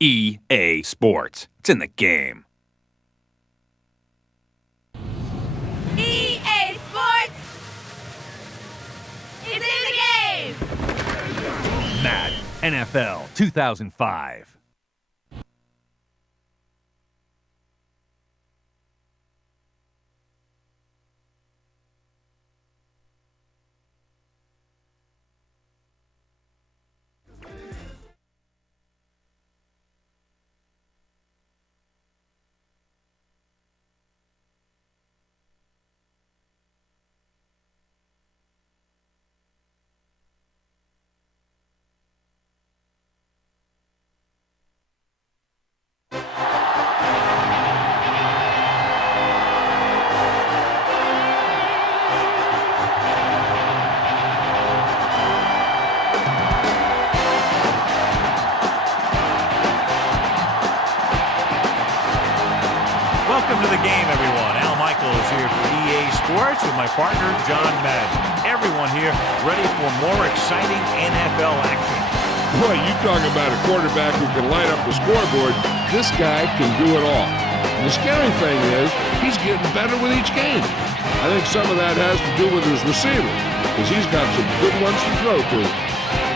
EA Sports. It's in the game. EA Sports is in the game. Madden NFL 2005. Welcome to the game, everyone. Al Michaels here for EA Sports with my partner, John Madden. Everyone here ready for more exciting NFL action. Boy, you talk about a quarterback who can light up the scoreboard. This guy can do it all. And the scary thing is, he's getting better with each game. I think some of that has to do with his receiver, because he's got some good ones to throw to.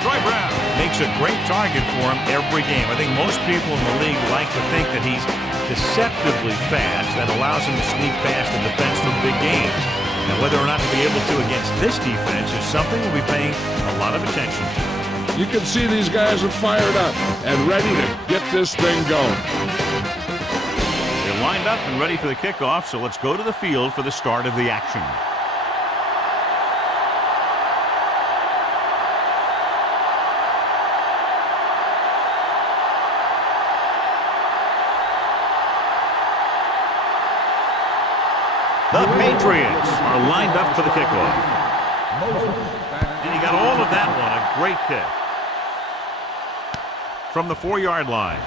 Troy Brown makes a great target for him every game. I think most people in the league like to think that he's deceptively fast. That allows him to sneak past the defense for big games. Now, whether or not to be able to against this defense is something we'll be paying a lot of attention to. You can see these guys are fired up and ready to get this thing going. They're lined up and ready for the kickoff, so let's go to the field for the start of the action. The Patriots are lined up for the kickoff. And he got all of that one. A great kick. From the 4-yard line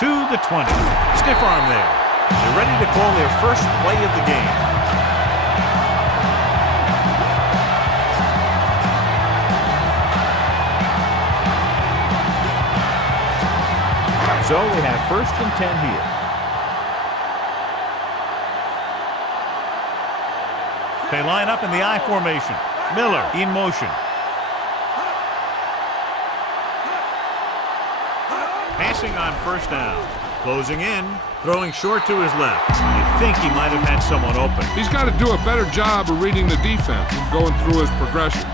to the 20. Stiff arm there. They're ready to call their first play of the game. So we have 1st and 10 here. They line up in the I formation. Miller in motion. Passing on 1st down. Closing in. Throwing short to his left. You think he might have had someone open. He's got to do a better job of reading the defense and going through his progression.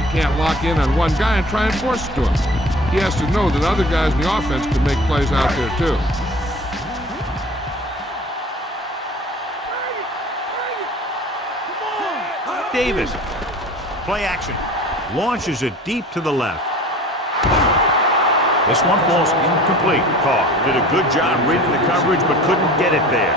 You can't lock in on one guy and try and force it to him. He has to know that other guys in the offense can make plays out there too. Davis. Play action. Launches it deep to the left. This one falls incomplete. Carr did a good job reading the coverage, but couldn't get it there.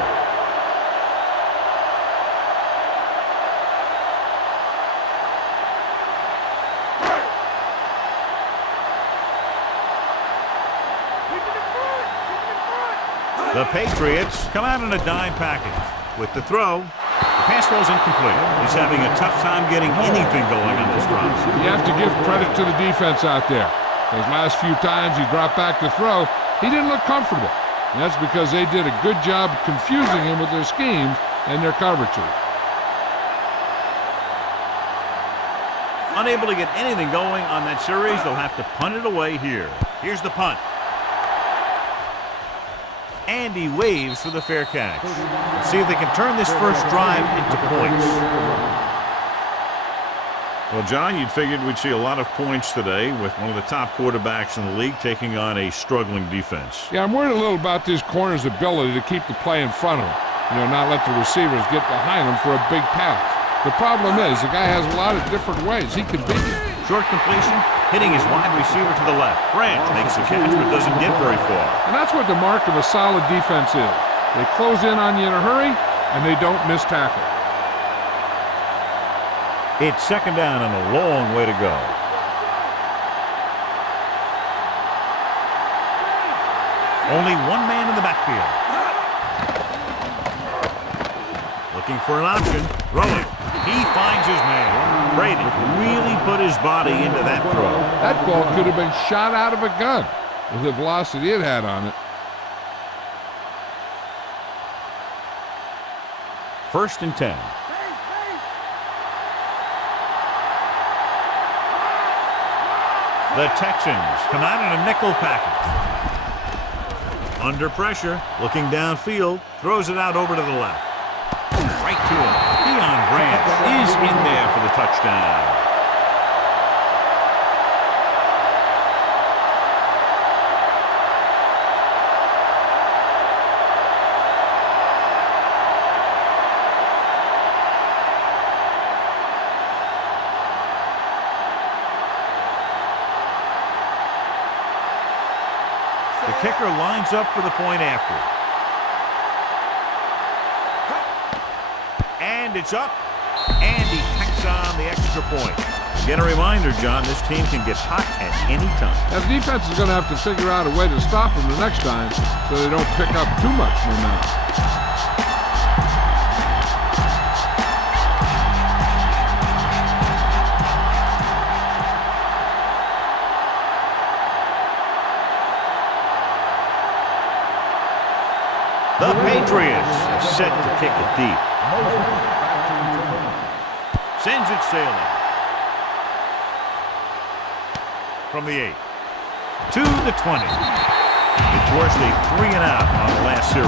The Patriots come out in a dime package. With the throw, the pass throw is incomplete. He's having a tough time getting anything going on this drive. You have to give credit to the defense out there. Those last few times he dropped back to throw, he didn't look comfortable. And that's because they did a good job confusing him with their schemes and their coverages. Unable to get anything going on that series, they'll have to punt it away here. Here's the punt. And he waves for the fair catch. Let's see if they can turn this first drive into points. Well, John, you'd figured we'd see a lot of points today with one of the top quarterbacks in the league taking on a struggling defense. Yeah, I'm worried a little about this corner's ability to keep the play in front of him. Not let the receivers get behind him for a big pass. The problem is the guy has a lot of different ways he can beat you. Short completion, hitting his wide receiver to the left. Branch makes the catch, but doesn't get very far. And that's what the mark of a solid defense is. They close in on you in a hurry, and they don't miss tackle. It's 2nd down and a long way to go. Only one man in the backfield. Looking for an option. Throwing. He finds his man. Brady really put his body into that throw. That ball could have been shot out of a gun with the velocity it had on it. 1st and 10. The Texans come out in a nickel package. Under pressure, looking downfield, throws it out over to the left. Right to him. Deion Branch is in there for the touchdown. The kicker lines up for the point after. And it's up. And he tacks on the extra point. Again, a reminder, John, this team can get hot at any time. Now, the defense is going to have to figure out a way to stop them the next time so they don't pick up too much momentum. The Patriots set to kick it deep. Sends it sailing. From the 8 to the 20. It forced a 3-and-out on the last series.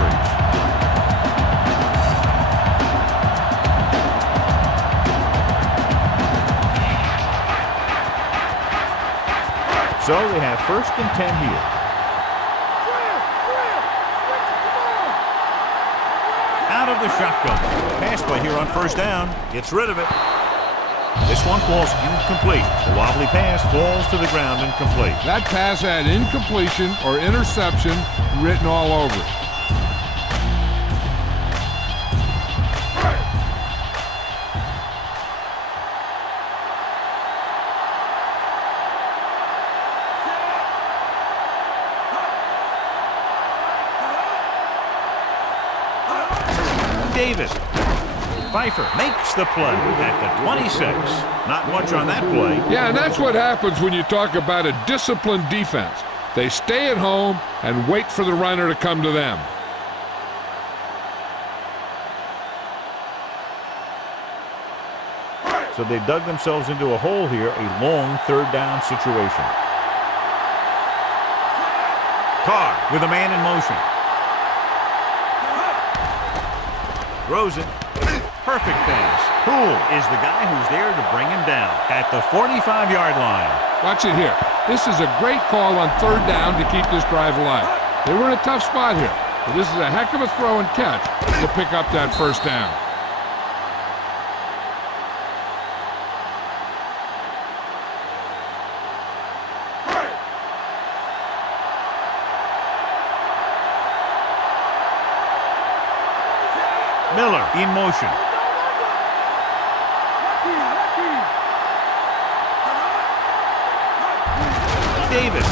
So they have 1st and 10 here. Out of the shotgun. Pass play here on 1st down. Gets rid of it. This one falls incomplete. The wobbly pass falls to the ground incomplete. That pass had incompletion or interception written all over it. Davis. Pfeiffer makes the play at the 26. Not much on that play. Yeah, and that's what happens when you talk about a disciplined defense. They stay at home and wait for the runner to come to them. So they dug themselves into a hole here, a long 3rd down situation. Carr with a man in motion. Throws it. Perfect pass. Poole is the guy who's there to bring him down at the 45-yard line. Watch it here. This is a great call on 3rd down to keep this drive alive. They were in a tough spot here, but this is a heck of a throw and catch to pick up that 1st down. Miller in motion. Davis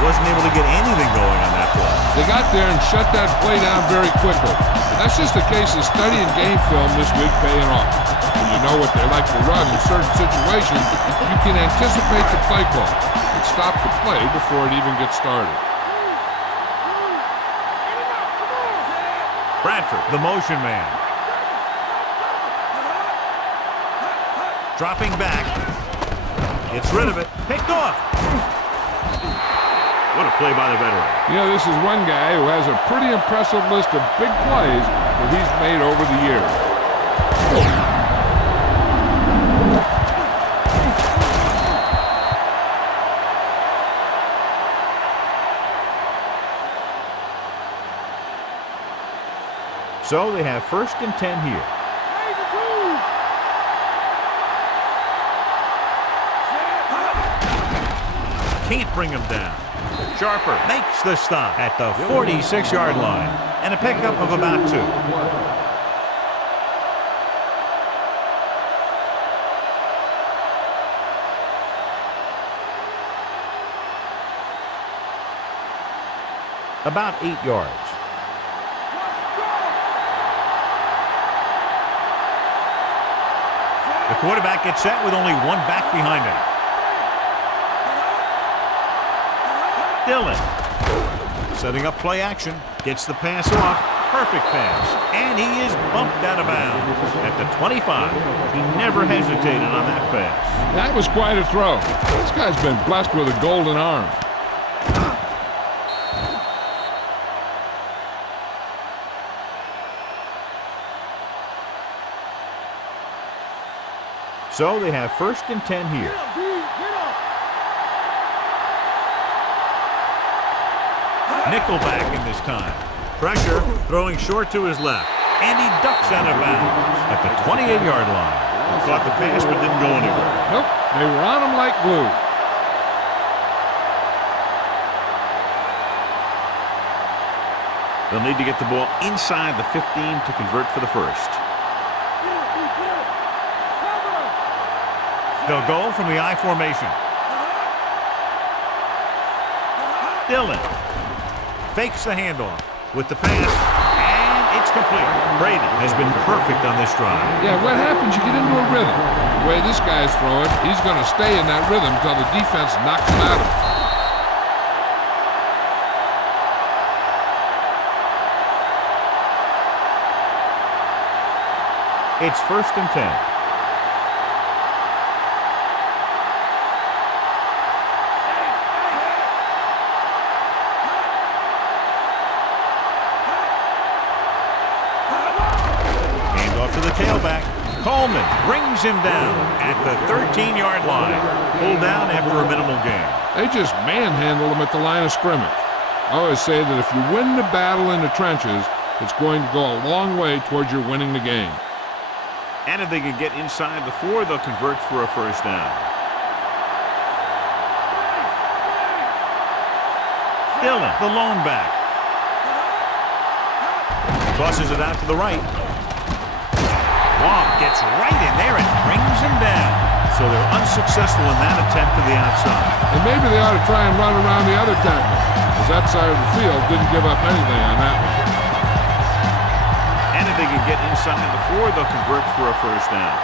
wasn't able to get anything going on that play. They got there and shut that play down very quickly. That's just a case of studying game film this week paying off. When you know what they like to run in certain situations, you can anticipate the play call and stop the play before it even gets started. Bradford, the motion man. Dropping back. Gets rid of it. Picked off. What a play by the veteran. You know, this is one guy who has a pretty impressive list of big plays that he's made over the years. So they have 1st and 10 here. Can't bring him down. Sharper makes the stop at the 46-yard line and a pickup of about 2. About 8 yards. The quarterback gets set with only one back behind him. Dillon setting up play action. Gets the pass off. Perfect pass, and he is bumped out of bounds at the 25. He never hesitated on that pass. That was quite a throw. This guy's been blessed with a golden arm. So they have 1st and 10 here. Nickelback in this time. Pressure, throwing short to his left. And he ducks out of bounds at the 28-yard line. Caught the pass but didn't go anywhere. Nope, they were on him like glue. They'll need to get the ball inside the 15 to convert for the first. They'll go from the I formation. Dillon fakes the handoff with the pass, and it's complete. Brady has been perfect on this drive. Yeah, what happens, you get into a rhythm. The way this guy's throwing, he's going to stay in that rhythm until the defense knocks him out of it. It's 1st and 10. Handoff to the tailback. Coleman brings him down at the 13-yard line. Pulled down after a minimal gain. They just manhandle him at the line of scrimmage. I always say that if you win the battle in the trenches, it's going to go a long way towards your winning the game. And if they can get inside the 4, they'll convert for a first down. Dillon, the lone back. Tosses it out to the right. Long gets right in there and brings him down. So they're unsuccessful in that attempt to the outside. And maybe they ought to try and run around the other tackle, because that side of the field didn't give up anything on that one. And if they can get inside the 4, they'll convert for a first down.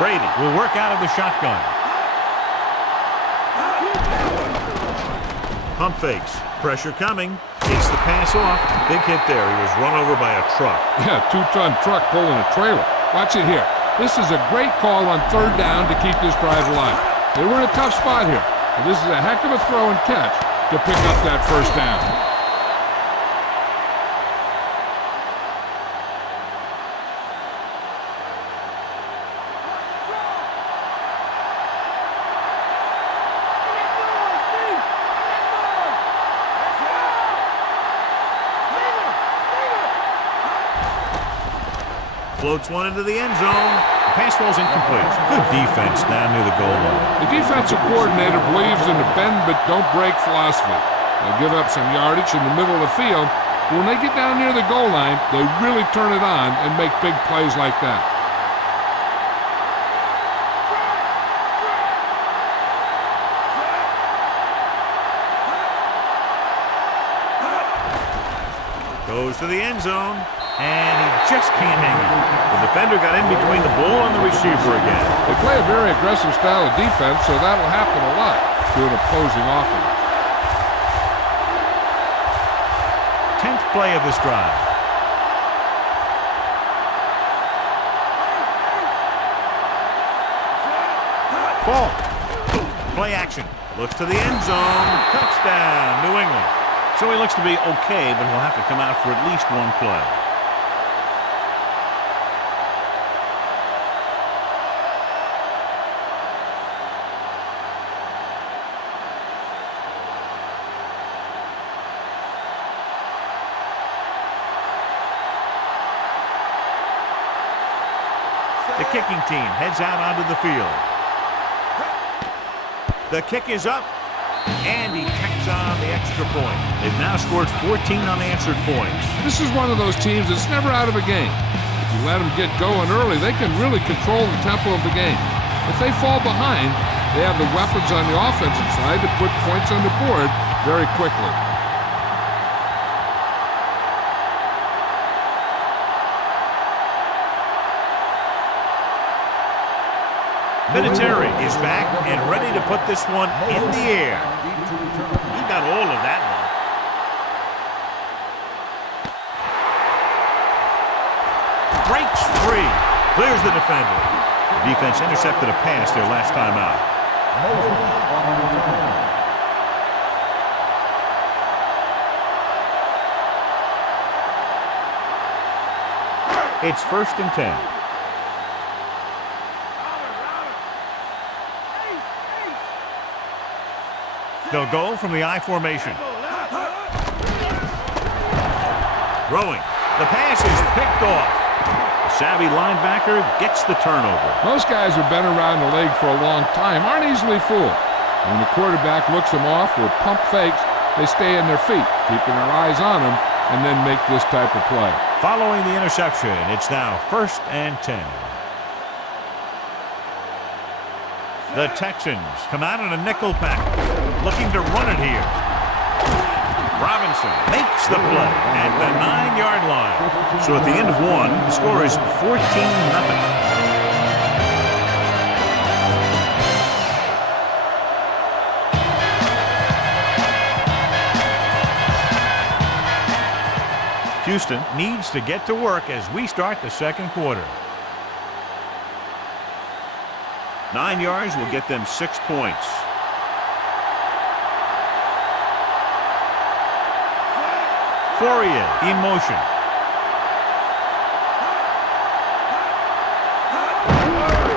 Brady will work out of the shotgun. Pump fakes. Pressure coming. Takes the pass off. Big hit there. He was run over by a truck. Yeah, 2-ton truck pulling a trailer. Watch it here. This is a great call on 3rd down to keep this drive alive. They were in a tough spot here. But this is a heck of a throw and catch to pick up that first down. Floats one into the end zone. The pass falls incomplete. Good defense down near the goal line. The defensive coordinator believes in the bend but don't break philosophy. They'll give up some yardage in the middle of the field. But when they get down near the goal line, they really turn it on and make big plays like that. Goes to the end zone, and he just can't hang it. The defender got in between the ball and the receiver again. They play a very aggressive style of defense, so that'll happen a lot to an opposing offense. 10th play of this drive. Fall. Play action. Looks to the end zone. Touchdown, New England. So he looks to be okay, but he'll have to come out for at least one play. The kicking team heads out onto the field. The kick is up. And he tacks on the extra point. They've now scored 14 unanswered points. This is one of those teams that's never out of a game. If you let them get going early, they can really control the tempo of the game. If they fall behind, they have the weapons on the offensive side to put points on the board very quickly. Vinatieri is back and ready to put this one in the air. He got all of that one. breaks free. Clears the defender. The defense intercepted a pass their last time out. It's 1st and 10. They'll go from the I formation. Throwing. The pass is picked off. The savvy linebacker gets the turnover. Most guys who've been around the league for a long time aren't easily fooled. When the quarterback looks them off or pump fakes, they stay in their feet, keeping their eyes on them, and then make this type of play. Following the interception, it's now 1st and 10. The Texans come out in a nickel package, looking to run it here. Robinson makes the play at the 9-yard line. So at the end of one, the score is 14-0. Houston needs to get to work as we start the second quarter. 9 yards will get them 6 points. Fourier in motion.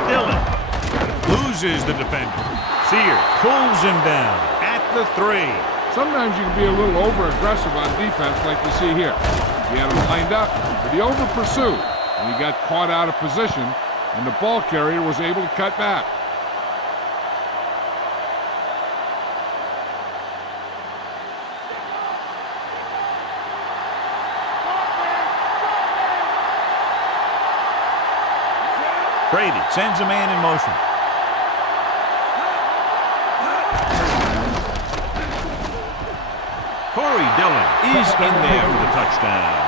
Dillon loses the defender. Sear pulls him down at the 3. Sometimes you can be a little over-aggressive on defense like you see here. He had him lined up, but he over-pursued, and he got caught out of position, and the ball carrier was able to cut back. Brady sends a man in motion. Corey Dillon is in there for the touchdown.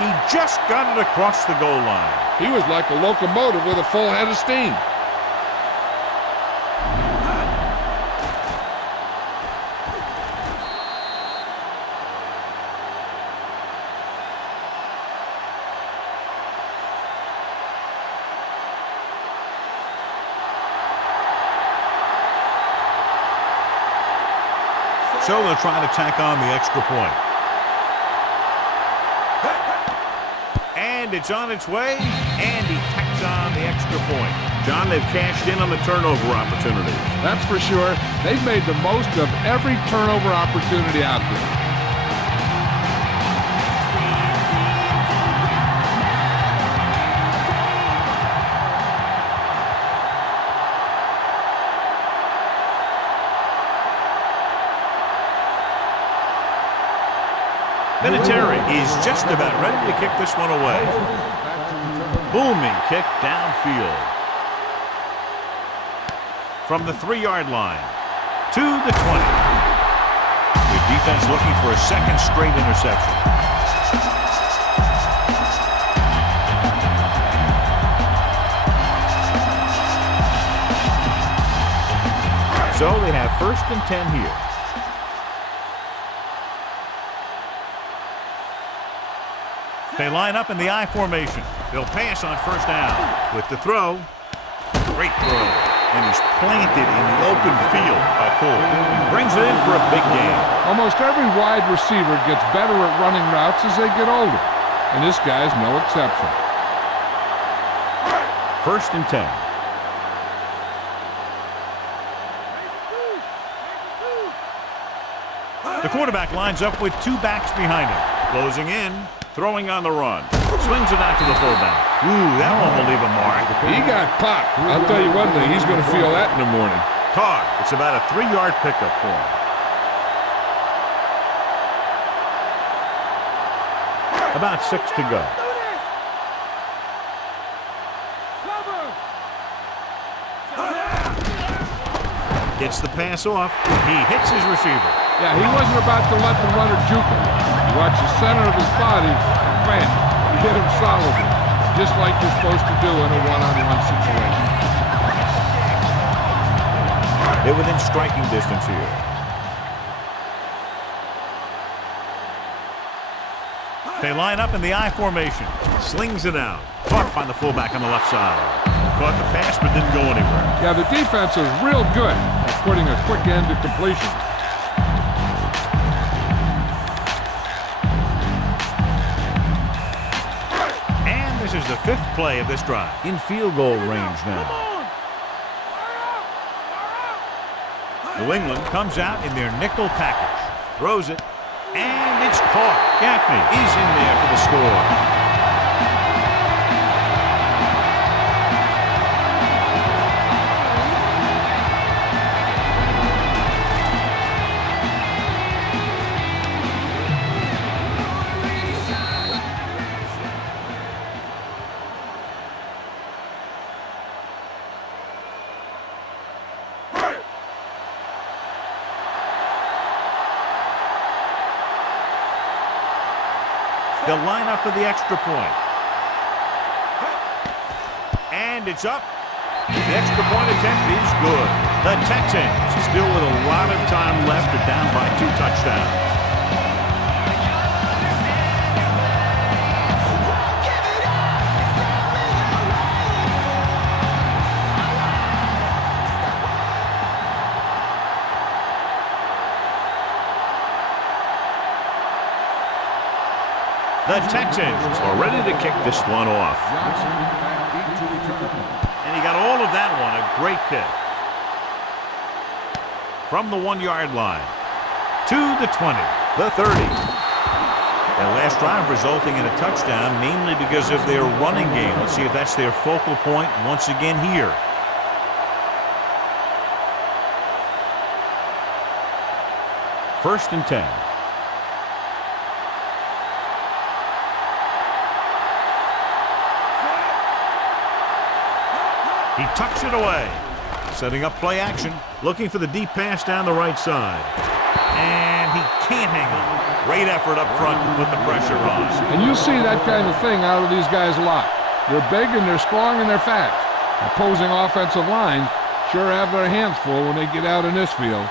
He just got it across the goal line. He was like a locomotive with a full head of steam. So they'll try to tack on the extra point. And it's on its way, and he tacks on the extra point. John, they've cashed in on the turnover opportunity. That's for sure. They've made the most of every turnover opportunity out there. Vinatieri is just about ready to kick this one away. Booming kick downfield. From the 3-yard line to the 20. The defense looking for a second straight interception. So they have 1st and 10 here. They line up in the I formation. They'll pass on 1st down. With the throw. Great throw. And he's planted in the open field by Cole. Brings it in for a big gain. Almost every wide receiver gets better at running routes as they get older. And this guy's no exception. 1st and 10. The quarterback lines up with 2 backs behind him. Closing in. Throwing on the run. Swings it out to the fullback. Ooh, that one will leave a mark. He got popped. I'll tell you one thing, he's going to feel that in the morning. Caught. It's about a 3-yard pickup for him. About 6 to go. Gets the pass off. He hits his receiver. Yeah, he wasn't about to let the runner juke him. He watched the center of his body, and bam, he hit him solidly, just like you're supposed to do in a one-on-one situation. They're within striking distance here. They line up in the I formation. Slings it out. Caught by the fullback on the left side. Caught the pass but didn't go anywhere. Yeah, the defense is real good at putting a quick end to completion. And this is the 5th play of this drive. In field goal range now. New England comes out in their nickel package. Throws it. And it's caught. Gaffney is in there for the score. They'll line up for the extra point. And it's up. The extra point attempt is good. The Texans, still with a lot of time left, are down by 2 touchdowns. The Texans are ready to kick this one off. And he got all of that one. A great kick. From the 1-yard line to the 20, the 30. Their last drive resulting in a touchdown, mainly because of their running game. Let's see if that's their focal point once again here. First and 10. He tucks it away. Setting up play action. Looking for the deep pass down the right side. And he can't hang on. Great effort up front to put the pressure on. And you see that kind of thing out of these guys a lot. They're big and they're strong and they're fast. Opposing offensive lines sure have their hands full when they get out in this field.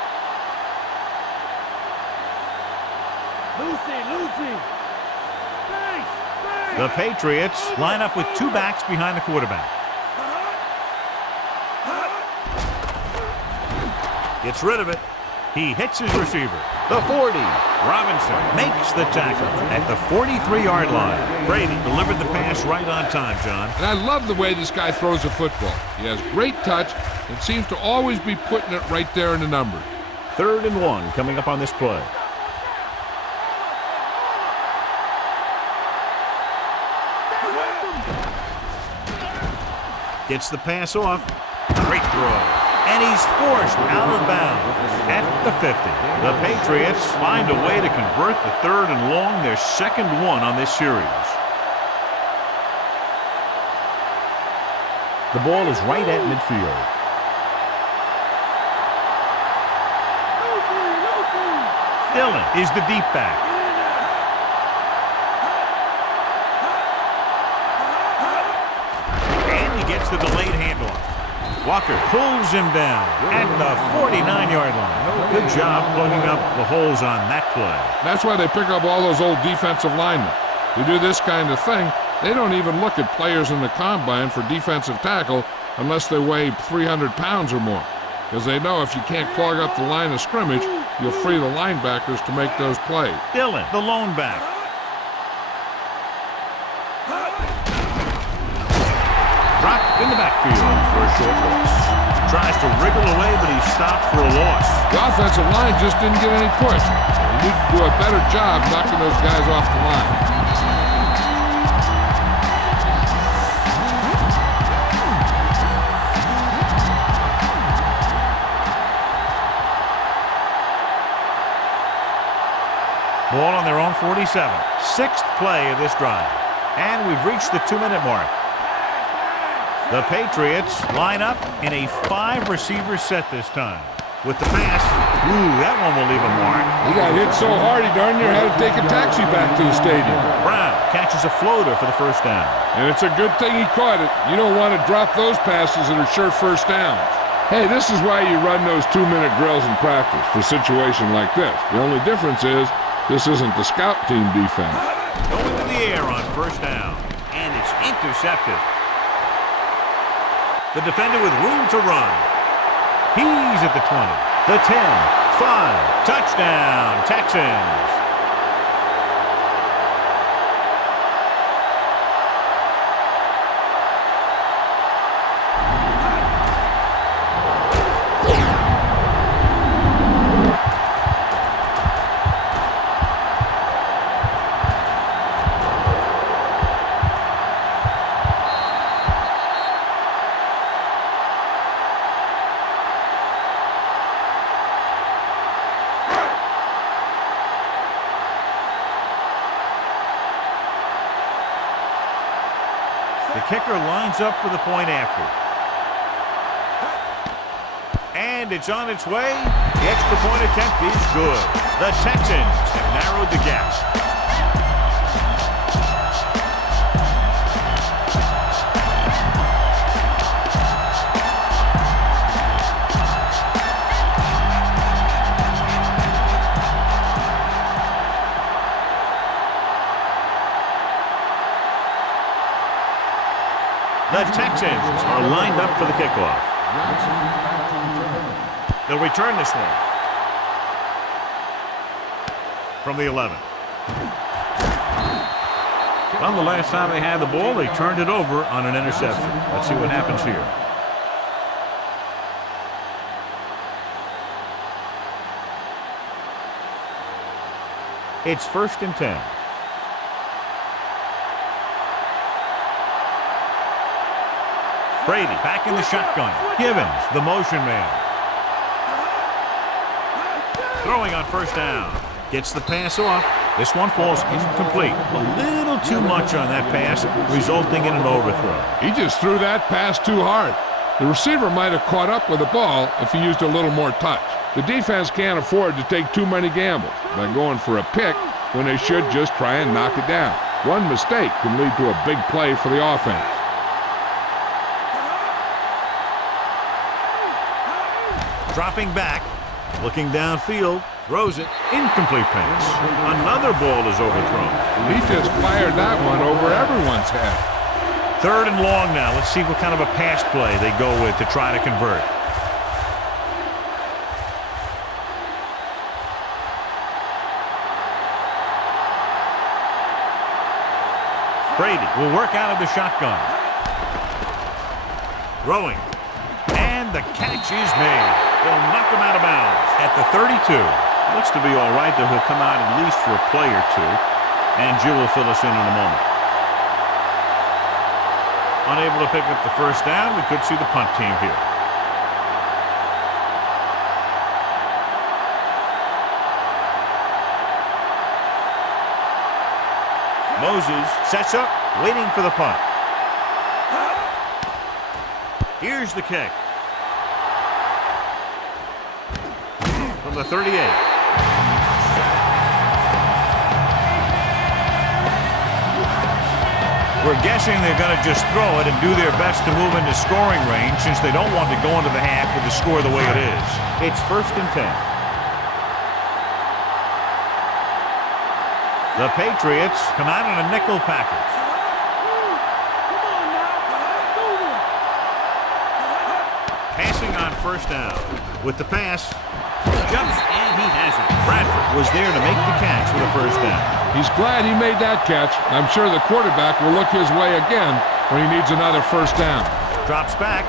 The Patriots line up with 2 backs behind the quarterback. Gets rid of it. He hits his receiver. The 40. Robinson makes the tackle at the 43-yard line. Brady delivered the pass right on time, John. And I love the way this guy throws the football. He has great touch and seems to always be putting it right there in the numbers. 3rd and 1 coming up on this play. Gets the pass off. Great throw. And he's forced out of bounds at the 50. The Patriots find a way to convert the 3rd and long, their 2nd one on this series. The ball is right at midfield. Dillon is the deep back. And he gets the delayed handoff. Walker pulls him down at the 49-yard line. Good job plugging up the holes on that play. That's why they pick up all those old defensive linemen. To do this kind of thing, they don't even look at players in the combine for defensive tackle unless they weigh 300 pounds or more. Because they know if you can't clog up the line of scrimmage, you'll free the linebackers to make those plays. Dillon, the lone back. Dropped in the backfield for a short loss. Tries to wriggle away, but he's stopped for a loss. The offensive line just didn't get any push. They need to do a better job knocking those guys off the line. Ball on their own 47. 6th play of this drive. And we've reached the 2-minute mark. The Patriots line up in a 5-receiver set this time. With the pass, that one will leave a mark. He got hit so hard he darn near had to take a taxi back to the stadium. Brown catches a floater for the 1st down. And it's a good thing he caught it. You don't want to drop those passes that are sure 1st downs. Hey, this is why you run those 2-minute drills in practice for a situation like this. The only difference is this isn't the scout team defense. Going to the air on 1st down. And Intercepted. The defender with room to run. He's at the 20, the 10, 5. Touchdown, Texans. The kicker lines up for the point after. And it's on its way. The extra point attempt is good. The Texans have narrowed the gap. The Texans are lined up for the kickoff. They'll return this one. From the 11. Well, the last time they had the ball, they turned it over on an interception. Let's see what happens here. It's 1st and 10. Brady back in the shotgun. Givens, the motion man. Throwing on 1st down. Gets the pass off. This one falls incomplete. A little too much on that pass, resulting in an overthrow. He just threw that pass too hard. The receiver might have caught up with the ball if he used a little more touch. The defense can't afford to take too many gambles by going for a pick when they should just try and knock it down. One mistake can lead to a big play for the offense. Dropping back, looking downfield, throws it, incomplete pass. Another ball is overthrown. He just fired that one over everyone's head. 3rd and long now. Let's see what kind of a pass play they go with to try to convert. Brady will work out of the shotgun. Throwing. And the catch is made. They'll knock him out of bounds at the 32. Looks to be all right, though he'll come out at least for a play or two. And Jill will fill us in a moment. Unable to pick up the 1st down, we could see the punt team here. Moses sets up, waiting for the punt. Here's the kick. From the 38. We're guessing they're going to just throw it and do their best to move into scoring range since they don't want to go into the half with the score the way it is. It's 1st and 10. The Patriots come out in a nickel package. Passing on 1st down. With the pass, jumps and he has it. Bradford was there to make the catch for the 1st down. He's glad he made that catch. I'm sure the quarterback will look his way again when he needs another 1st down. Drops back.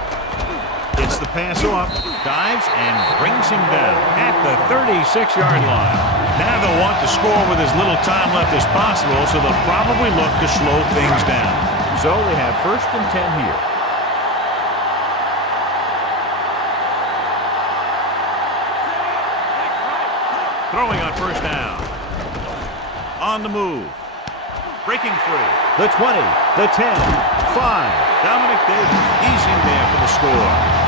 Gets the pass off. Dives and brings him down at the 36-yard line. Now they'll want to score with as little time left as possible, so they'll probably look to slow things down. So they have 1st and 10 here. Throwing on 1st down. On the move. Breaking free. The 20, the 10, 5. Dominic Davis, he's in there for the score.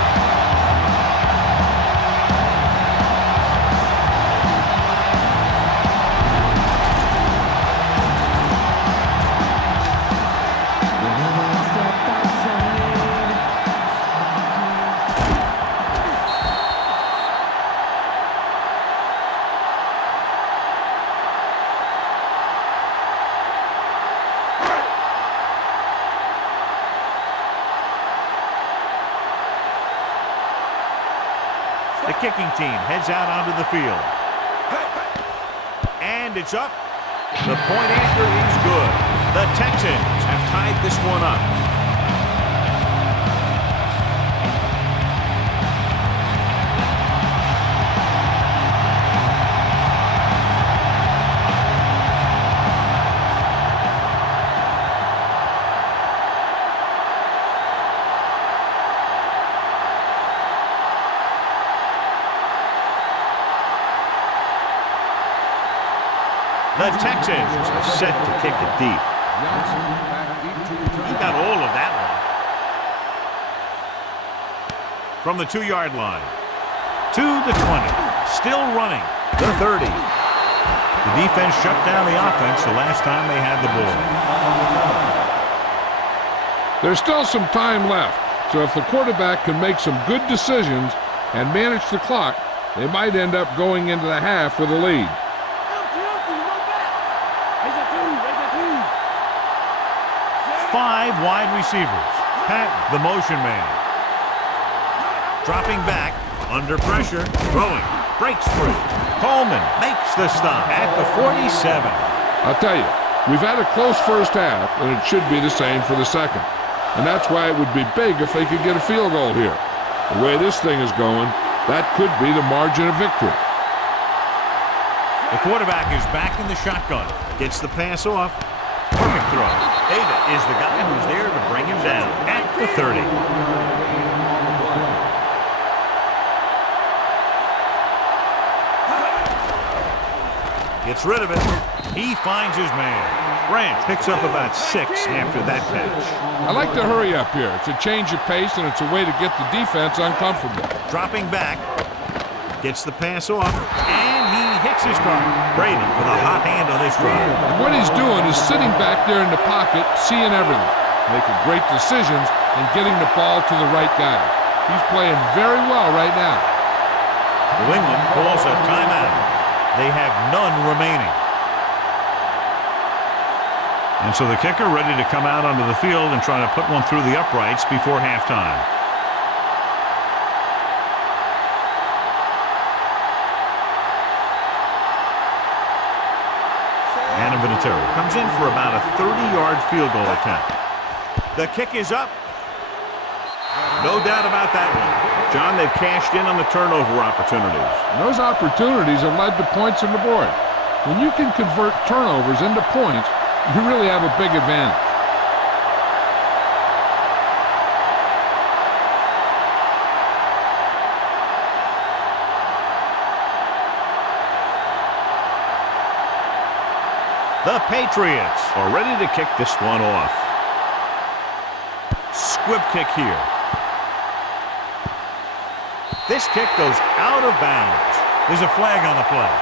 The kicking team heads out onto the field. And it's up. The point after is good. The Texans have tied this one up. The Texans are set to kick it deep. He got all of that one. From the 2-yard line. To the 20. Still running. The 30. The defense shut down the offense the last time they had the ball. There's still some time left, so if the quarterback can make some good decisions and manage the clock, they might end up going into the half with a lead. 5 wide receivers. Patton, the motion man. Dropping back, under pressure, throwing, breaks free. Coleman makes the stop at the 47. I'll tell you, we've had a close first half, and it should be the same for the second. And that's why it would be big if they could get a field goal here. The way this thing is going, that could be the margin of victory. The quarterback is back in the shotgun. Gets the pass off. Perfect throw. David is the guy who's there to bring him down at the 30. Gets rid of it. He finds his man. Branch picks up about 6 after that catch. I like to hurry up here. It's a change of pace, and it's a way to get the defense uncomfortable. Dropping back. Gets the pass off. And he hits his target. Brady with a hot hand on this drive. And what he's doing is sitting back there in the pocket, seeing everything, making great decisions, and getting the ball to the right guy. He's playing very well right now. New England calls a timeout. They have none remaining. And so the kicker ready to come out onto the field and try to put one through the uprights before halftime. Comes in for about a 30-yard field goal attempt. The kick is up. No doubt about that one. John, they've cashed in on the turnover opportunities. And those opportunities have led to points on the board. When you can convert turnovers into points, you really have a big advantage. The Patriots are ready to kick this one off. Squib kick here. This kick goes out of bounds. There's a flag on the play.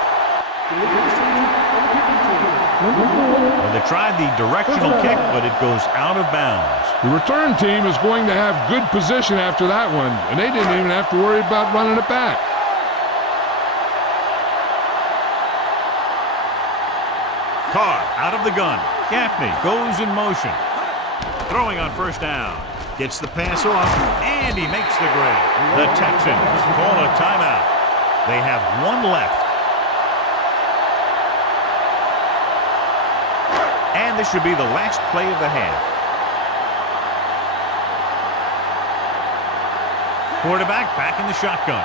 Well, they tried the directional kick, but it goes out of bounds. The return team is going to have good position after that one, and they didn't even have to worry about running it back. Carr out of the gun. Gaffney goes in motion. Throwing on first down. Gets the pass off, and he makes the grab. The Texans call a timeout. They have one left. And this should be the last play of the half. Quarterback back in the shotgun.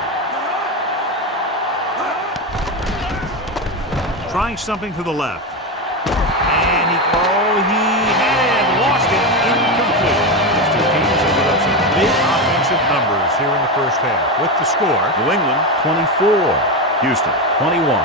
Trying something to the left. He had lost it. Incomplete. These two teams have put up some big offensive numbers here in the first half. With the score, New England 24, Houston 21.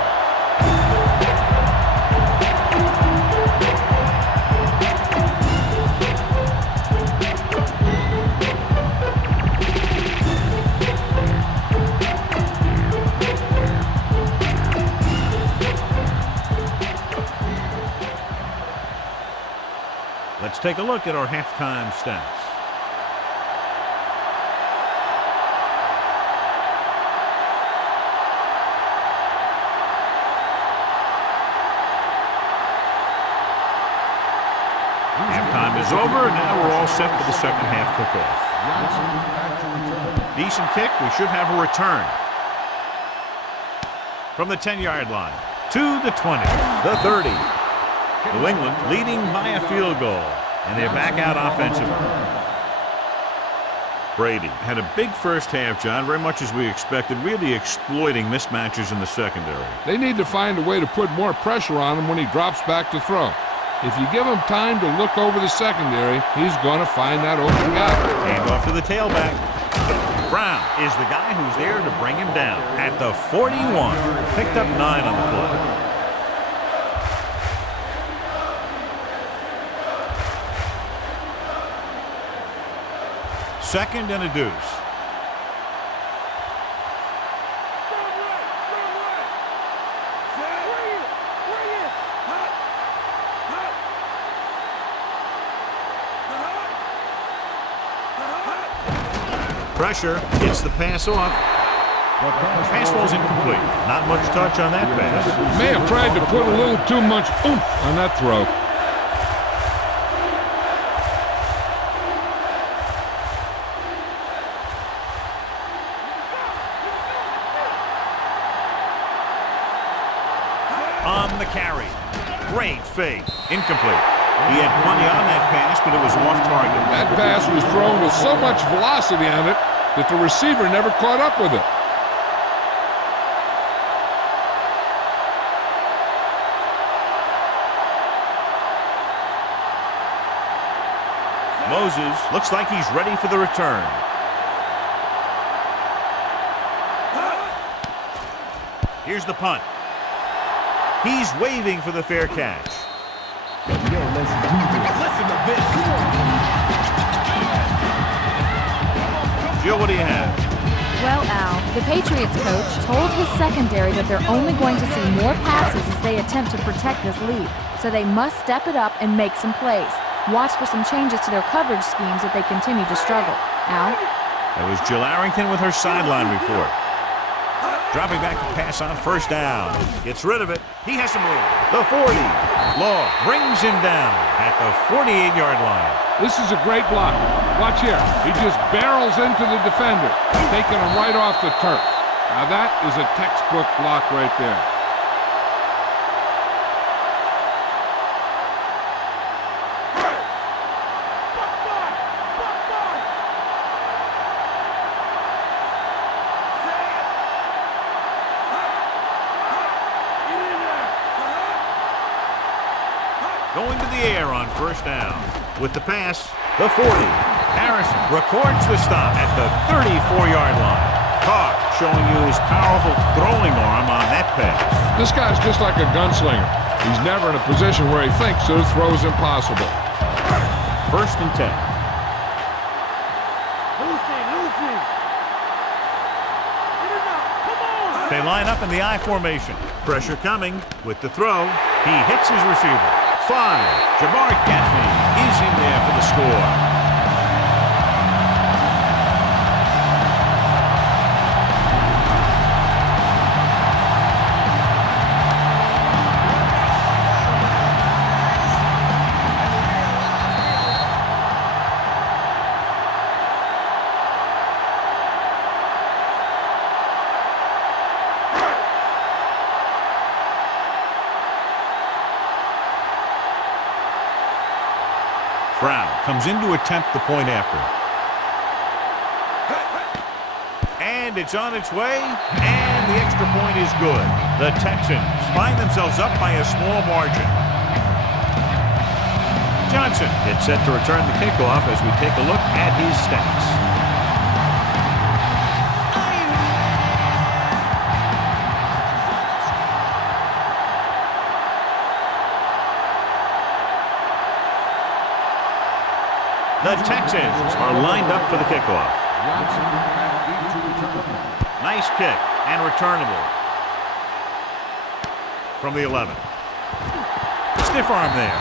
Let's take a look at our halftime stats. Halftime is over. Now we're all set for the second half kickoff. Decent kick. We should have a return. from the 10-yard line to the 20, the 30. New England leading by a field goal, and they're back out offensively. Brady had a big first half, John, very much as we expected, really exploiting mismatches in the secondary. They need to find a way to put more pressure on him when he drops back to throw. If you give him time to look over the secondary, he's going to find that open guy. Hand off to the tailback. Brown is the guy who's there to bring him down at the 41. Picked up 9 on the play. Second and a deuce. Pressure gets the pass off. Pass ball's incomplete. Not much touch on that pass. May have tried to put a little too much oomph on that throw. On the carry. Great fake. Incomplete. He had plenty on that pass, but it was off target. That pass was thrown with so much velocity on it that the receiver never caught up with it. Moses looks like he's ready for the return. Here's the punt. He's waving for the fair catch. Listen to this. Jill, what do you have? Well, Al, the Patriots coach told his secondary that they're only going to see more passes as they attempt to protect this lead, so they must step it up and make some plays. Watch for some changes to their coverage schemes if they continue to struggle. Al? That was Jill Arrington with her sideline report. Dropping back to pass on first down. Gets rid of it. He has some room. The 40. Law brings him down at the 48-yard line. This is a great block. Watch here. He just barrels into the defender, taking him right off the turf. Now that is a textbook block right there. Going to the air on first down. With the pass, the 40. Harrison records the stop at the 34-yard line. Carr showing you his powerful throwing arm on that pass. This guy's just like a gunslinger. He's never in a position where he thinks that a throw is impossible. First and 10. They line up in the I formation. Pressure coming with the throw. He hits his receiver. 5. Jamar Gaffney is in there for the score. Brown comes in to attempt the point after. And it's on its way, and the extra point is good. The Texans find themselves up by a small margin. Johnson gets set to return the kickoff as we take a look at his stats. The Texans are lined up for the kickoff. Nice kick and returnable. From the 11. Stiff arm there.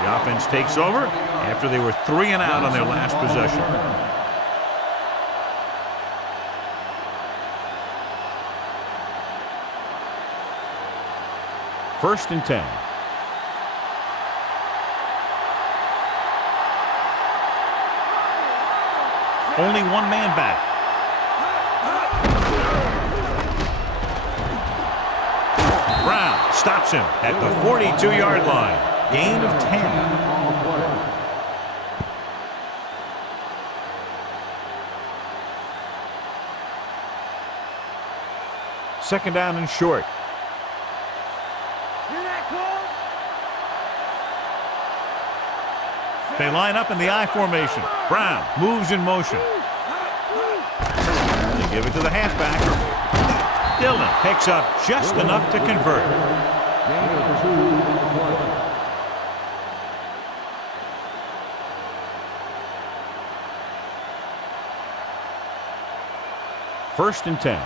The offense takes over after they were 3 and out on their last possession. First and 10. Only one man back. Stops him at the 42-yard line. Gain of 10. Second down and short. They line up in the I formation. Brown moves in motion. They give it to the halfback. Dillon picks up just enough to convert. First and 10.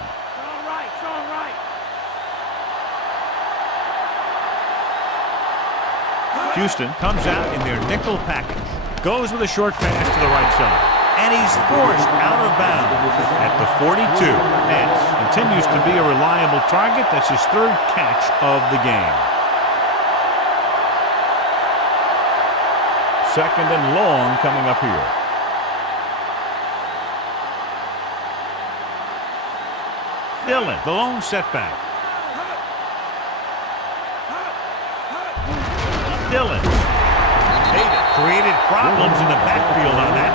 Houston comes out in their nickel package. Goes with a short pass to the right side. And he's forced out of bounds at the 42. Pass continues to be a reliable target. That's his third catch of the game. Second and long coming up here. Dillon, the lone setback. Dillon. Created problems in the backfield on that.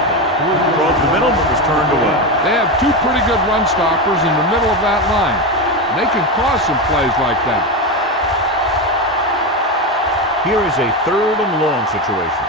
Broke the middle, but was turned away. They have two pretty good run stoppers in the middle of that line. They can cause some plays like that. Here is a third and long situation.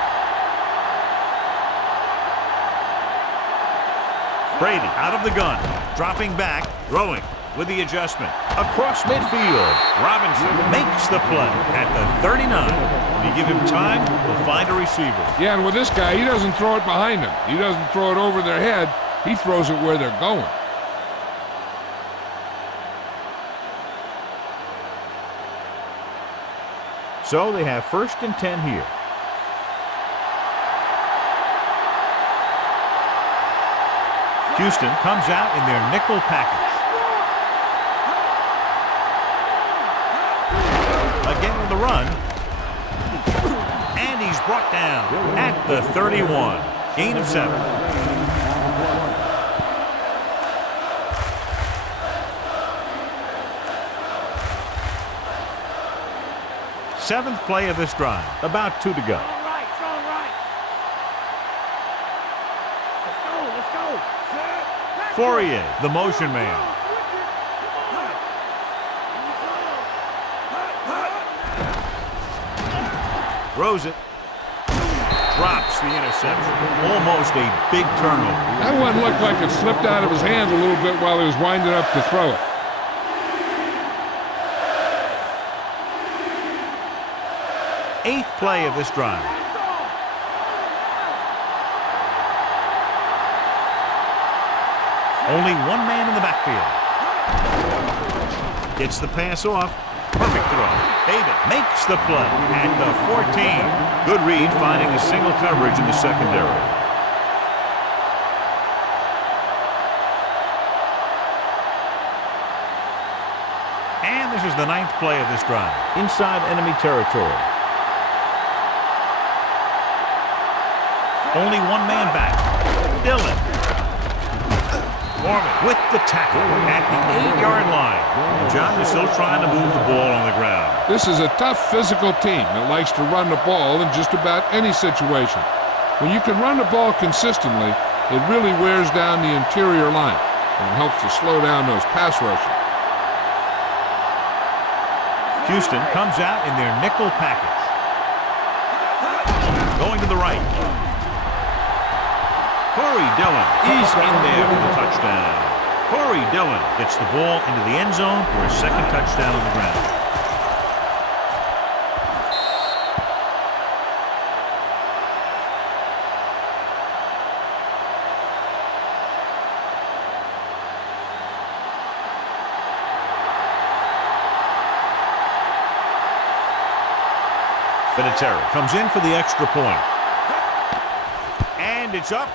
Brady out of the gun. Dropping back, throwing with the adjustment. Across midfield. Robinson makes the play at the 39. When you give him time, he'll find a receiver. Yeah, and with this guy, he doesn't throw it behind him. He doesn't throw it over their head. He throws it where they're going. So they have first and 10 here. Houston comes out in their nickel package. Again with the run. And he's brought down at the 31. Gain of 7. Seventh play of this drive. About 2 to go. Fourier, the motion man. Throws it. Drops the interception. Almost a big turnover. That one looked like it slipped out of his hand a little bit while he was winding up to throw it. Eighth play of this drive. Only one man in the backfield. Gets the pass off. Perfect throw. David makes the play at the 14. Good read, finding the single coverage in the secondary. And this is the ninth play of this drive. Inside enemy territory. Only one man back. Dillon. Foreman with the tackle at the 8-yard line. And John is still trying to move the ball on the ground. This is a tough physical team that likes to run the ball in just about any situation. When you can run the ball consistently, it really wears down the interior line and helps to slow down those pass rushers. Houston comes out in their nickel package. Going to the right. Corey Dillon is in there for the touchdown. Corey Dillon gets the ball into the end zone for his second touchdown on the ground. Vinatieri comes in for the extra point. And it's up.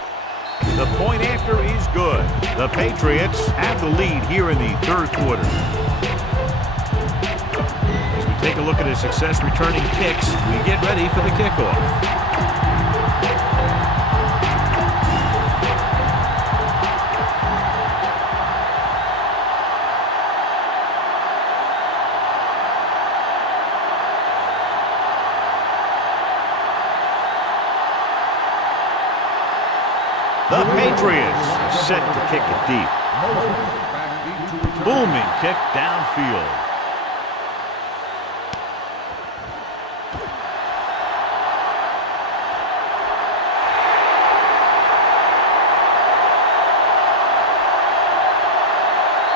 The point after is good. The Patriots have the lead here in the third quarter. As we take a look at his success returning kicks, we get ready for the kickoff. Patriots set to kick it deep. Booming kick downfield.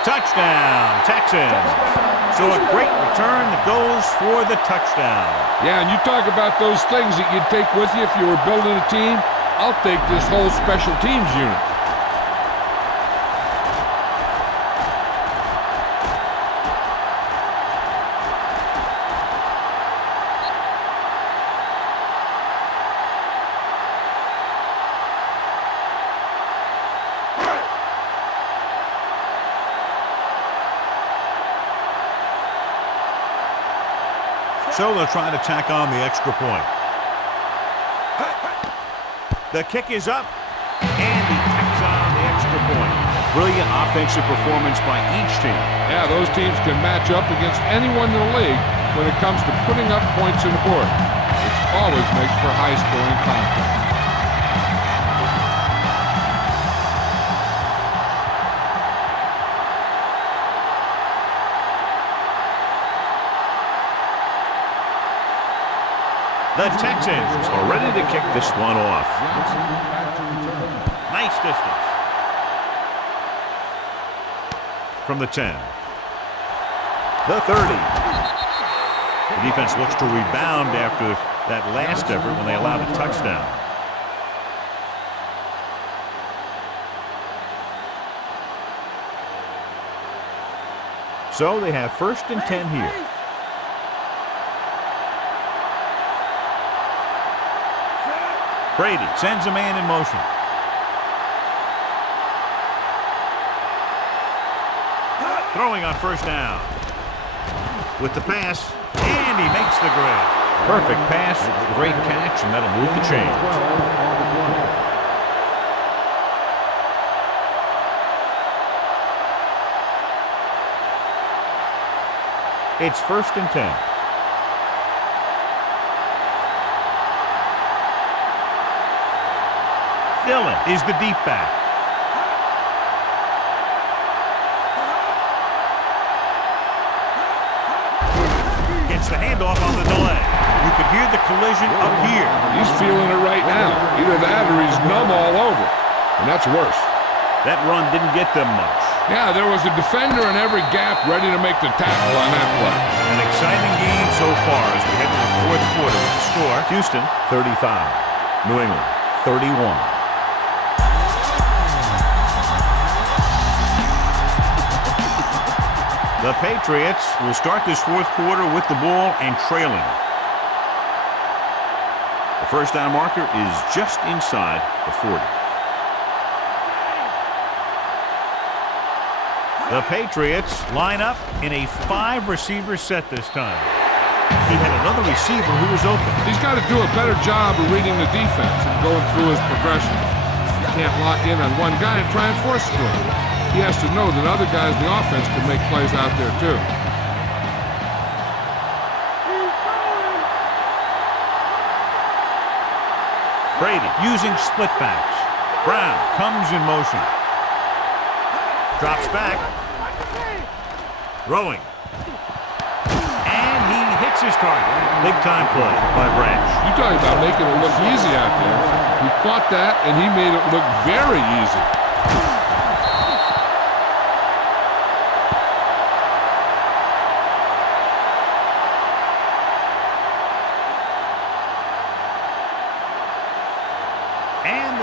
Touchdown, Texans. So a great return that goes for the touchdown. Yeah, and you talk about those things that you'd take with you if you were building a team. I'll take this whole special teams unit. So they'll try to tack on the extra point. The kick is up, and he tacks on the extra point. Brilliant offensive performance by each team. Yeah, those teams can match up against anyone in the league when it comes to putting up points on the board, which always makes for high-scoring content. The Texans are ready to kick this one off. Nice distance. From the 10. The 30. The defense looks to rebound after that last effort when they allowed a touchdown. So they have 1st and 10 here. Brady sends a man in motion. Throwing on 1st down. With the pass, and he makes the grab. Perfect pass, great catch, and that'll move the chains. It's 1st and 10. Dillon is the deep back. Gets the handoff on the delay. You could hear the collision up here. He's feeling it right now. Either that or he's numb all over. And that's worse. That run didn't get them much. Yeah, there was a defender in every gap ready to make the tackle on that play. An exciting game so far as we head to the 4th quarter with the score. Houston, 35. New England, 31. The Patriots will start this 4th quarter with the ball and trailing. The 1st down marker is just inside the 40. The Patriots line up in a 5-receiver set this time. He had another receiver who was open. He's got to do a better job of reading the defense and going through his progression. He can't lock in on one guy and try and force through it. He has to know that other guys in the offense can make plays out there too. Brady using split backs. Brown comes in motion. Drops back. Throwing. And he hits his target. Big time play by Branch. You talking about making it look easy out there. He caught that and he made it look very easy.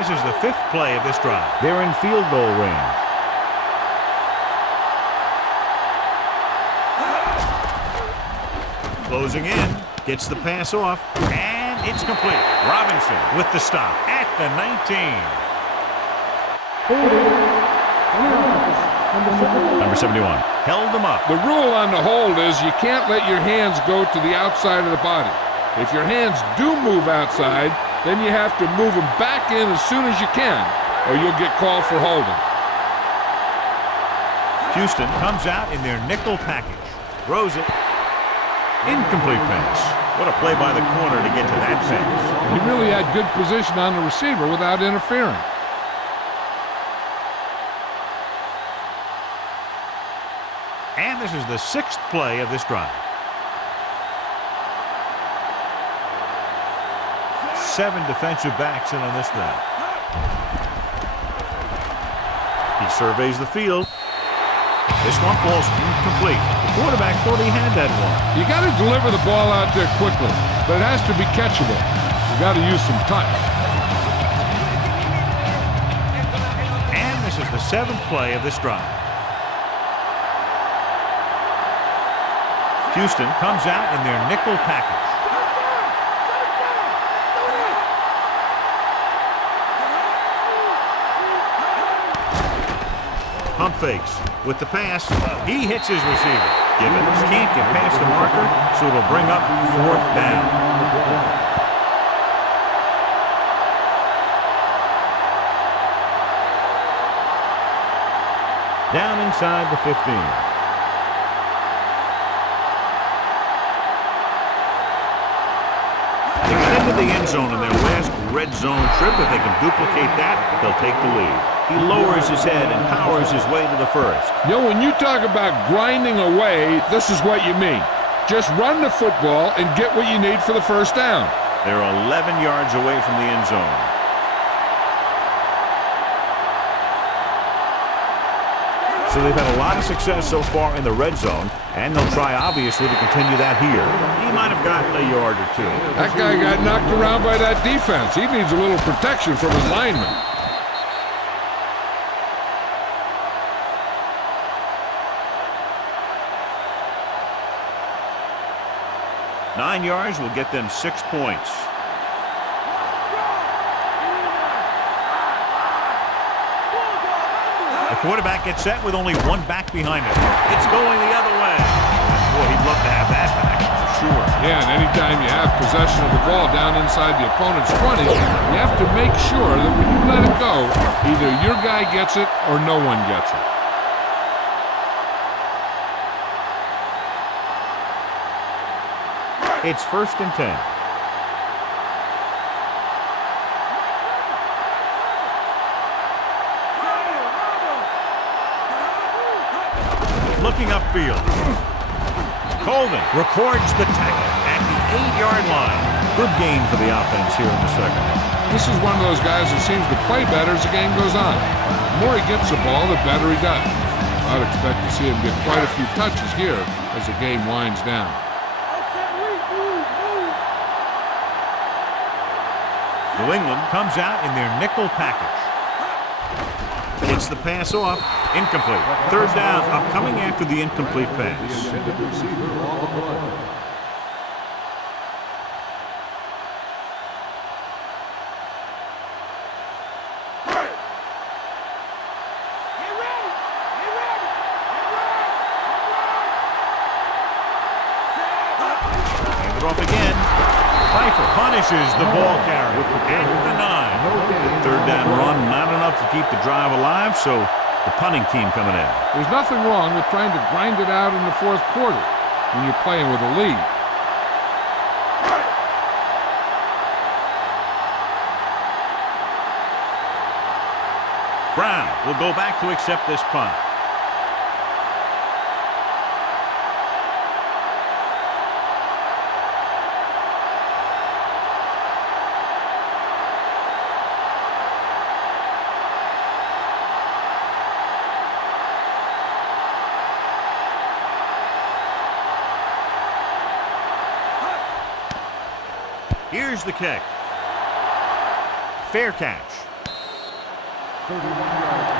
This is the 5th play of this drive. They're in field goal range. Closing in, gets the pass off, and it's complete. Robinson with the stop at the 19. Number 71 held him up. The rule on the hold is you can't let your hands go to the outside of the body. If your hands do move outside, then you have to move them back in as soon as you can, or you'll get called for holding. Houston comes out in their nickel package. Throws it. Incomplete pass. What a play by the corner to get to that pass. He really had good position on the receiver without interfering. And this is the 6th play of this drive. 7 defensive backs in on this drive. He surveys the field. This one falls incomplete. The quarterback thought he had that one. You got to deliver the ball out there quickly, but it has to be catchable. You got to use some touch. And this is the 7th play of this drive. Houston comes out in their nickel package. Pump fakes with the pass. He hits his receiver. Gibbons can't get past the marker, so it'll bring up 4th down. Down inside the 15. They got into the end zone in their last red zone trip. If they can duplicate that, they'll take the lead. He lowers his head and powers his way to the first. You know, when you talk about grinding away, this is what you mean. Just run the football and get what you need for the first down. They're 11 yards away from the end zone. So they've had a lot of success so far in the red zone, and they'll try, obviously, to continue that here. He might have gotten a yard or 2. That guy got knocked around by that defense. He needs a little protection from his lineman. Nine yards will get them 6 points. The quarterback gets set with only 1 back behind him. It's going the other way. Boy, he'd love to have that back, for sure. Yeah, and anytime you have possession of the ball down inside the opponent's 20, you have to make sure that when you let it go, either your guy gets it or no one gets it. It's 1st and 10. Looking upfield. Colvin records the tackle at the 8-yard line. Good gain for the offense here in the second. This is one of those guys that seems to play better as the game goes on. The more he gets the ball, the better he does. I'd expect to see him get quite a few touches here as the game winds down. New England comes out in their nickel package. Gets the pass off. Incomplete. 3rd down, coming after the incomplete pass. Hand it off again. Pfeiffer punishes the ball carrier at the 9. 3rd down run, not enough to keep the drive alive, so the punting team coming in. There's nothing wrong with trying to grind it out in the 4th quarter when you're playing with a lead. Brown will go back to accept this punt. Here's the kick. Fair catch. 31 yards.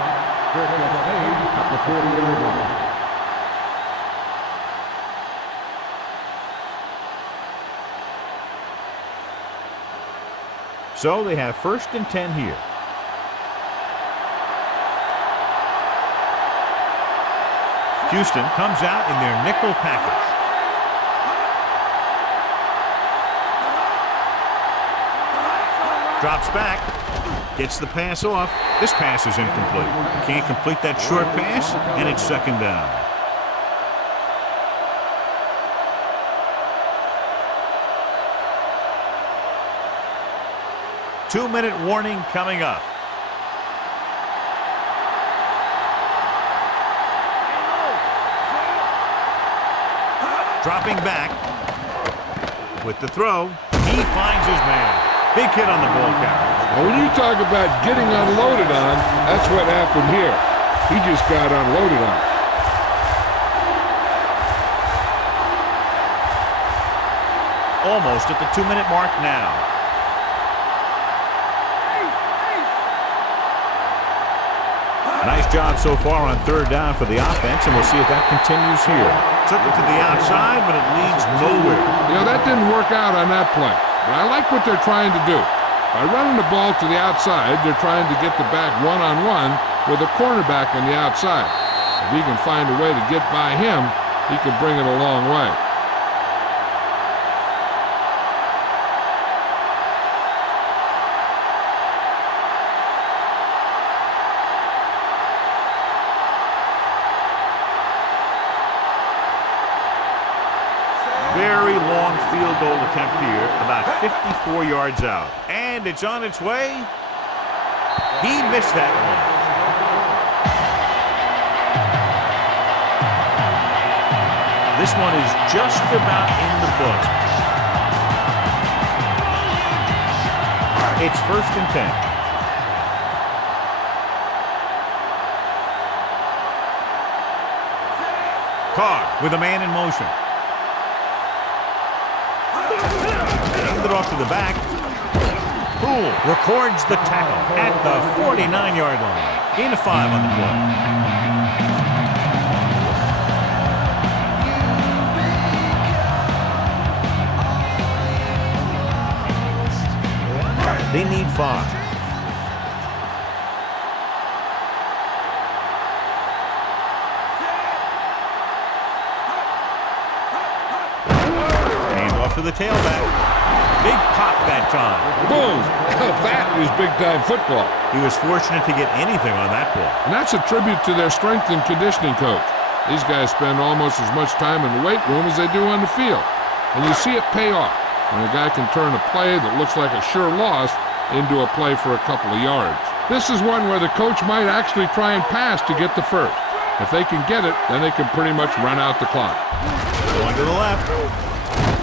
Fair catch made at the 40-yard line. So they have 1st and 10 here. Houston comes out in their nickel package. Drops back, gets the pass off. This pass is incomplete. Can't complete that short pass, and it's 2nd down. Two-minute warning coming up. Dropping back with the throw. He finds his man. Big hit on the ball carrier. Now, when you talk about getting unloaded on, that's what happened here. He just got unloaded on. Almost at the 2-minute mark now. Nice job so far on third down for the offense, and we'll see if that continues here. Took it to the outside, but it leads nowhere. You know, that didn't work out on that play. But I like what they're trying to do. By running the ball to the outside, they're trying to get the back one-on-one with a cornerback on the outside. If he can find a way to get by him, he can bring it a long way. Very long field goal attempt here, about 54 yards out. And it's on its way. He missed that one. This one is just about in the book. It's 1st and 10. Carr with a man in motion. It off to the back. Poole records the tackle at the 49-yard line. Gain of 5 on the play. They need 5. Hand off to the tailback. Big pop that time. Boom! That is big-time football. He was fortunate to get anything on that ball. And that's a tribute to their strength and conditioning coach. These guys spend almost as much time in the weight room as they do on the field. And you see it pay off when a guy can turn a play that looks like a sure loss into a play for a couple of yards. This is one where the coach might actually try and pass to get the first. If they can get it, then they can pretty much run out the clock. Going to the left.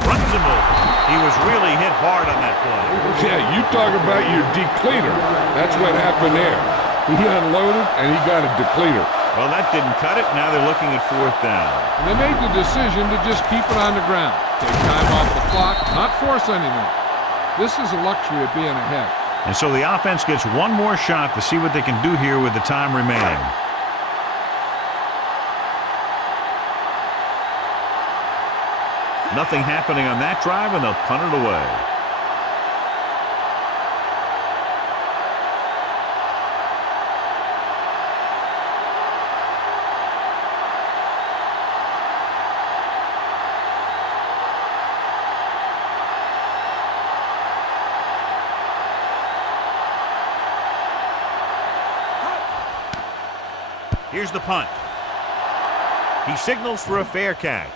Runs him over. He was really hit hard on that play. Yeah, you talk about your depleter. That's what happened there. He unloaded, and he got a depleter. Well, that didn't cut it. Now they're looking at 4th down. And they made the decision to just keep it on the ground. Take time off the clock, not force anything. This is a luxury of being ahead. And so the offense gets one more shot to see what they can do here with the time remaining. Nothing happening on that drive, and they'll punt it away. Here's the punt. He signals for a fair catch.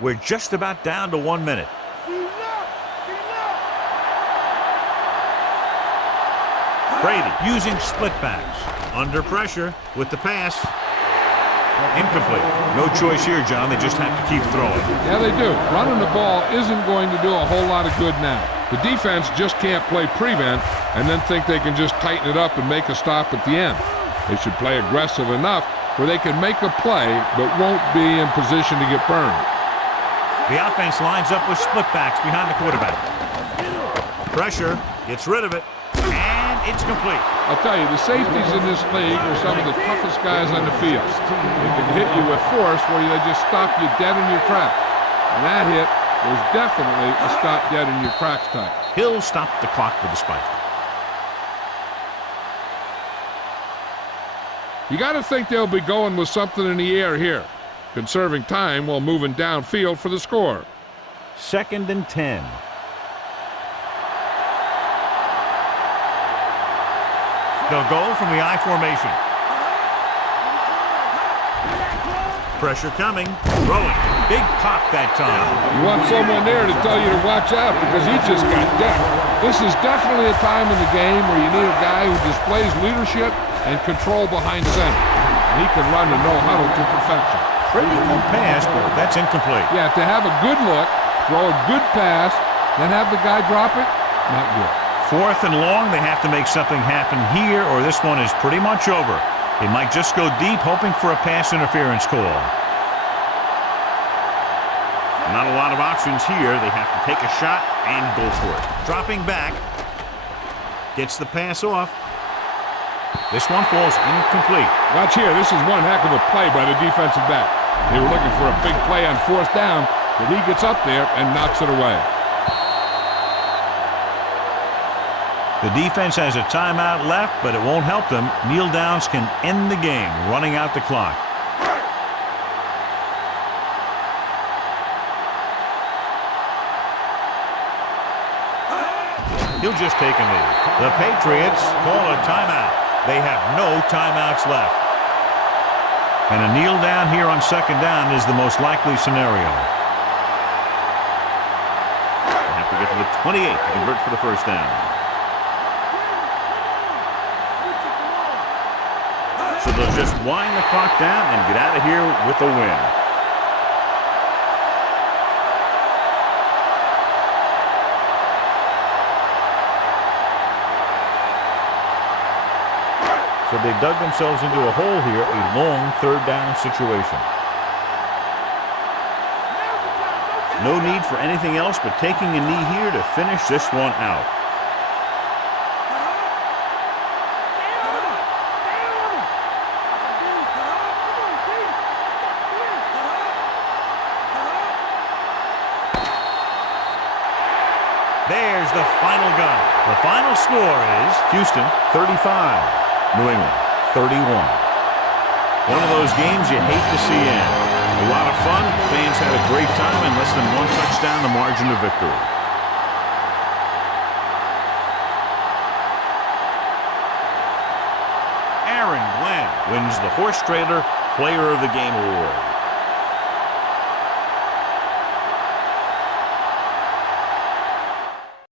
We're just about down to 1 minute. Brady using split backs. Under pressure with the pass. Incomplete. No choice here, John. They just have to keep throwing. Yeah, they do. Running the ball isn't going to do a whole lot of good now. The defense just can't play prevent and then think they can just tighten it up and make a stop at the end. They should play aggressive enough where they can make a play but won't be in position to get burned. The offense lines up with split backs behind the quarterback. Pressure, gets rid of it, and it's complete. I'll tell you, the safeties in this league are some of the toughest guys on the field. They can hit you with force where they just stop you dead in your tracks. And that hit was definitely a stop dead in your tracks type. He'll stop the clock with a spike. You got to think they'll be going with something in the air here, conserving time while moving downfield for the score. 2nd and 10. They'll go from the I formation. Pressure coming. Throwing. Big pop that time. You want someone there to tell you to watch out because he just got decked. This is definitely a time in the game where you need a guy who displays leadership and control behind center. And he can run the no-huddle to perfection. Pretty good pass, but that's incomplete. Yeah, to have a good look, throw a good pass, then have the guy drop it, not good. 4th and long, they have to make something happen here, or this one is pretty much over. They might just go deep, hoping for a pass interference call. Not a lot of options here. They have to take a shot and go for it. Dropping back. Gets the pass off. This one falls incomplete. Watch here. This is one heck of a play by the defensive back. They were looking for a big play on 4th down, but he gets up there and knocks it away. The defense has a timeout left, but it won't help them. Kneel downs can end the game, running out the clock. He'll just take a knee. The Patriots call a timeout. They have no timeouts left. And a kneel down here on 2nd down is the most likely scenario. They have to get to the 28 to convert for the 1st down. So they'll just wind the clock down and get out of here with a win. So they dug themselves into a hole here, a long 3rd down situation. No need for anything else but taking a knee here to finish this one out. There's the final gun. The final score is Houston 35. New England, 31. One of those games you hate to see end. A lot of fun. Fans had a great time, and less than 1 touchdown the margin of victory. Aaron Glenn wins the Horse Trailer Player of the Game award.